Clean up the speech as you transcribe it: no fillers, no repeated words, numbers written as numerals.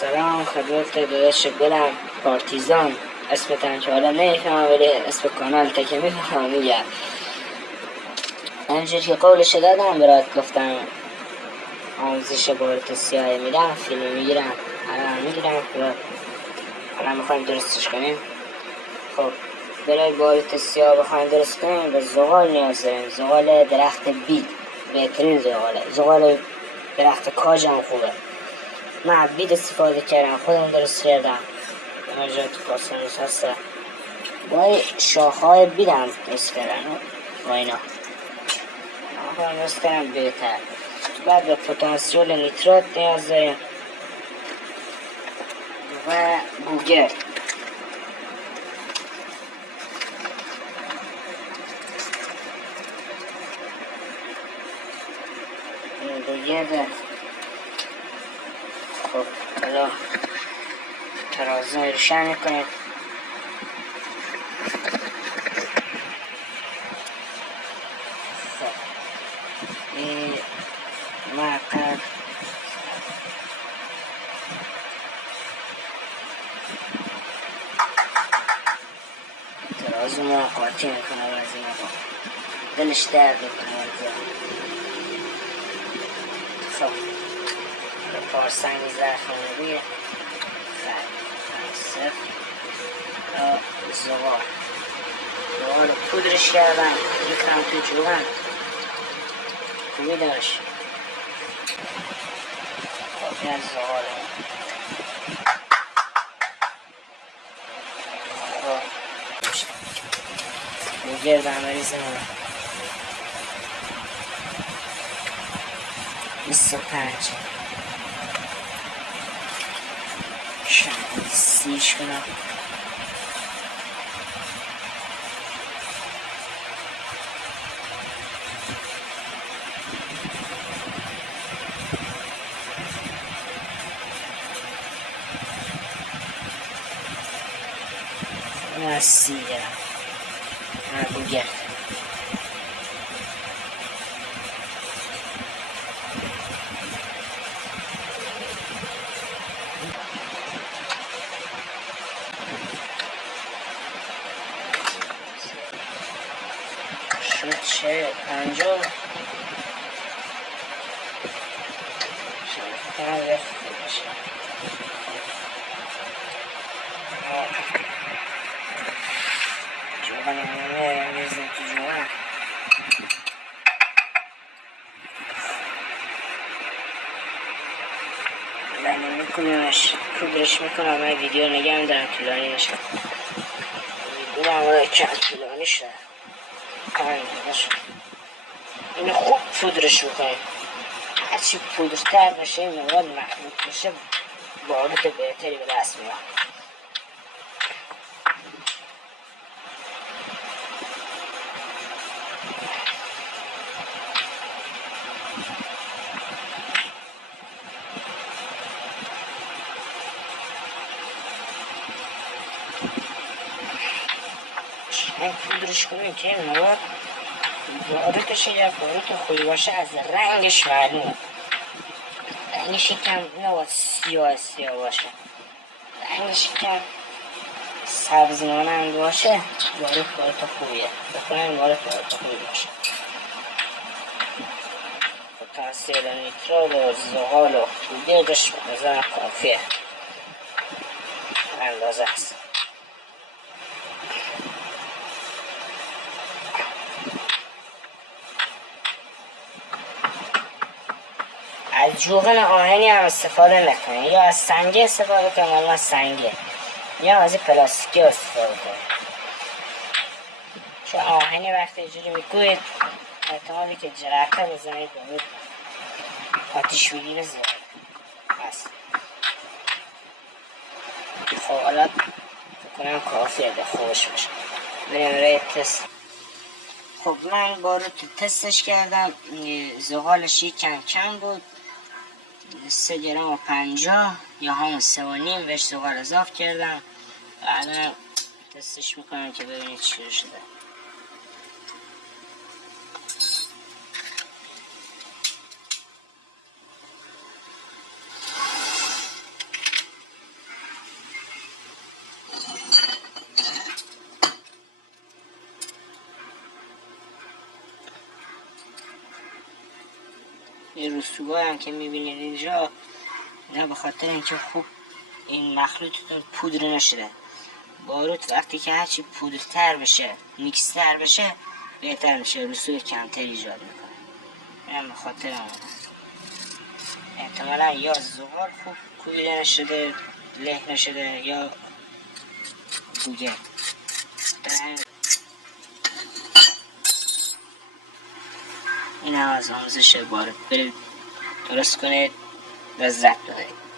سلام خدمت داداش گلم پارتیزان اسمتن که حالا نمیفهمم ولی اسم کانال تکه میفهمم میگم. همینجور که قولش دادم برات گفتم آموزش بارت سیاه میدم، فیلم میگیرم، الان میگیرم الان میخوایم درستش کنیم. خب برای بارت سیاه بخوایم درست کنیم به زغال نیاز داریم. زغال درخت بید بهترین زغال درخت کاج هم خوبه. من بید استفاده کردم، خودم درست کردم. اینجا تو کارسانوس هسته با شاخهای بیدم درست کردن با اینا درست کردم بهتر. بعد به پتانسیول نیترات نیاز داریم و گوگرد. این گوگرد. خب حالا ترازو روشن میکنید. این معقد ترازو ما قاطی میکنه از این آقا دلش درد میکنه. خب پارسنگ زرخانگی صفر زغال رو پودرش کردم میکنم تو جوان خوبی داشت. خب این از زغال گرد عمریز من 25 شاید سیش کنم. این از سی دارم گوگرد. شد چه 50 جوغن همه میزن تو جوغن. لانه میکنمش پودرش میکنم. من ویدیو نگم دارم طولانی نشد. ویدیو هم کم طولانی شد. اینو خوب پودرش میکنیم. هرچی پودرتر بشه این مواد مخلوط بشه بارت بهتری به دست میاد. این پودرش کنیم که این مواد باروتش یک باروت خوبی باشه از رنگش معلومه. رنگش یکم نباید سیاه باشه. رنگش یکم سبز مانند باشه باروت خوبیه. بخواهیم باروت خوبی باشه. پتانسیل نیترات و زغال و گوگردش بزن کافیه. اندازه است. از جوغن آهنی هم استفاده نکنید یا از سنگه استفاده کنید. الان سنگه یا از پلاستیکی استفاده کنید. چون آهنی وقتی اینجوری میگوید احتمالی که جرقه بزنید باید آتیش بگیره زیاد هست. خب حالا فکرم کافیه به خوش باشه. بریم روی تست. خب من باروت تستش کردم. زغالش کم بود 3 گرم و 50 یا همون 3.5 بهش زغال اضافه کردم. الان تستش میکنم که ببینید چی شده. این رسوبای هم که میبینید اینجا، نه به خاطر اینکه خوب این مخلوطتون پودر نشده. باروت وقتی که هرچی پودرتر بشه، میکستر بشه، بهتر میشه، رسوب کمتر ایجاد میکنه. این به خاطر اون احتمالا یا زغال خوب کوبیده نشده، له نشده، یا بوگه. این هم از آموزش باروت. برید درست کنید، لذت ببرید.